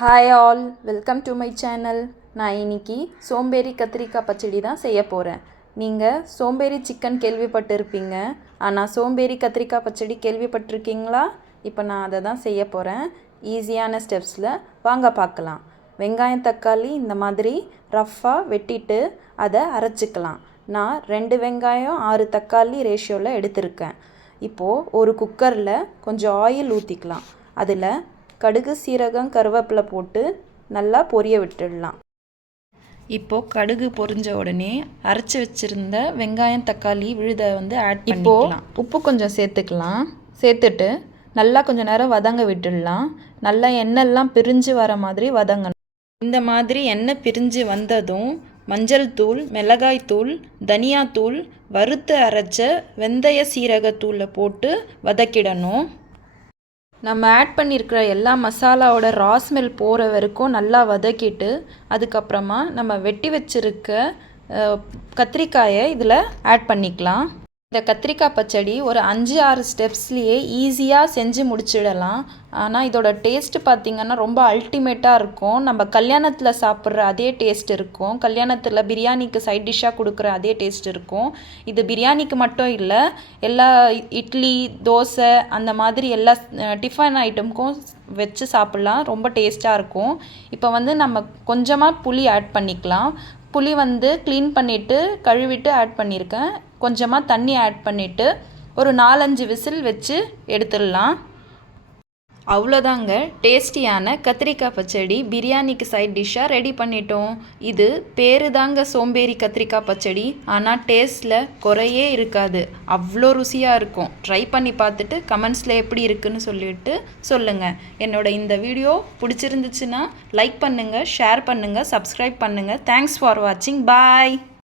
Hi all welcome to my channel நான் இன்னைக்கு சோம்பேறி கத்திரிக்காய் பச்சடி தான் செய்ய போகிறேன் நீங்கள் சோம்பேறி சிக்கன் கேள்விப்பட்டிருப்பீங்க. ஆனால் சோம்பேறி கத்திரிக்காய் பச்சடி கேள்விப்பட்டிருக்கீங்களா? இப்போ நான் அதை தான் செய்ய போகிறேன் ஈஸியான ஸ்டெப்ஸில் வாங்க பார்க்கலாம். வெங்காயம் தக்காளி இந்த மாதிரி ரஃப்பாக வெட்டிட்டு அதை அரைச்சிக்கலாம். நான் ரெண்டு வெங்காயம் ஆறு தக்காளி ரேஷியோவில் எடுத்திருக்கேன். இப்போது ஒரு குக்கரில் கொஞ்சம் ஆயில் ஊற்றிக்கலாம் அதில் கடுகு சீரகம் கருவேப்பிலை போட்டு நல்லா பொரிய விட்டுடலாம். இப்போது கடுகு பொரிஞ்ச உடனே அரைச்சி வச்சுருந்த வெங்காயம் தக்காளி விழுத வந்து ஆட் பண்ணிக்கலாம். உப்பு கொஞ்சம் சேர்த்துக்கலாம். சேர்த்துட்டு நல்லா கொஞ்சம் நேரம் வதங்க விட்டுடலாம். நல்லா எண்ணெய்லாம் பிரிஞ்சு வர மாதிரி வதங்கணும். இந்த மாதிரி எண்ணெய் பிரிஞ்சு வந்ததும் மஞ்சள் தூள் மிளகாய் தூள் தனியாத்தூள் வறுத்து அரைச்ச வெந்தய சீரகத்தூளை போட்டு வதக்கிடணும். நம்ம ஆட் பண்ணியிருக்கிற எல்லா மசாலாவோட ரா ஸ்மெல் போகிற வரைக்கும் நல்லா வதக்கிட்டு அதுக்கப்புறமா நம்ம வெட்டி வச்சுருக்க கத்திரிக்காயை இதில் ஆட் பண்ணிக்கலாம். இந்த கத்திரிக்காய் பச்சடி ஒரு அஞ்சு ஆறு ஸ்டெப்ஸ்லேயே ஈஸியாக செஞ்சு முடிச்சிடலாம். ஆனால் இதோட டேஸ்ட்டு பார்த்திங்கன்னா ரொம்ப அல்டிமேட்டாக இருக்கும். நம்ம கல்யாணத்தில் சாப்பிட்ற அதே டேஸ்ட் இருக்கும். கல்யாணத்தில் பிரியாணிக்கு சைட் டிஷ்ஷாக கொடுக்குற அதே டேஸ்ட் இருக்கும். இது பிரியாணிக்கு மட்டும் இல்லை எல்லா இட்லி தோசை அந்த மாதிரி எல்லா டிஃபன் ஐட்டமுக்கும் வச்சு சாப்பிட்லாம். ரொம்ப டேஸ்ட்டாக இருக்கும். இப்போ வந்து நம்ம கொஞ்சமாக புளி ஆட் பண்ணிக்கலாம். புளி வந்து க்ளீன் பண்ணிவிட்டு கழுவிட்டு ஆட் பண்ணியிருக்கேன் கொஞ்சமாக தண்ணி ஆட் பண்ணிவிட்டு ஒரு நாலஞ்சு விசில் வச்சு எடுத்துடலாம். அவ்வளோதாங்க. டேஸ்டியான கத்திரிக்காய் பச்சடி. பிரியாணிக்கு சைட் டிஷ்ஷாக ரெடி பண்ணிட்டோம். இது பேரு தாங்க சோம்பேறி கத்திரிக்காய் பச்சடி. ஆனால் டேஸ்ட்டில் குறையே இருக்காது. அவ்வளோ ருசியாக இருக்கும். ட்ரை பண்ணி பார்த்துட்டு கமெண்ட்ஸில் எப்படி இருக்குன்னு சொல்லிட்டு சொல்லுங்கள் என்னோட இந்த வீடியோ பிடிச்சிருந்துச்சுன்னா லைக் பண்ணுங்கள் ஷேர் பண்ணுங்கள் சப்ஸ்கிரைப் பண்ணுங்கள் தேங்க்ஸ் ஃபார் வாட்சிங் பாய்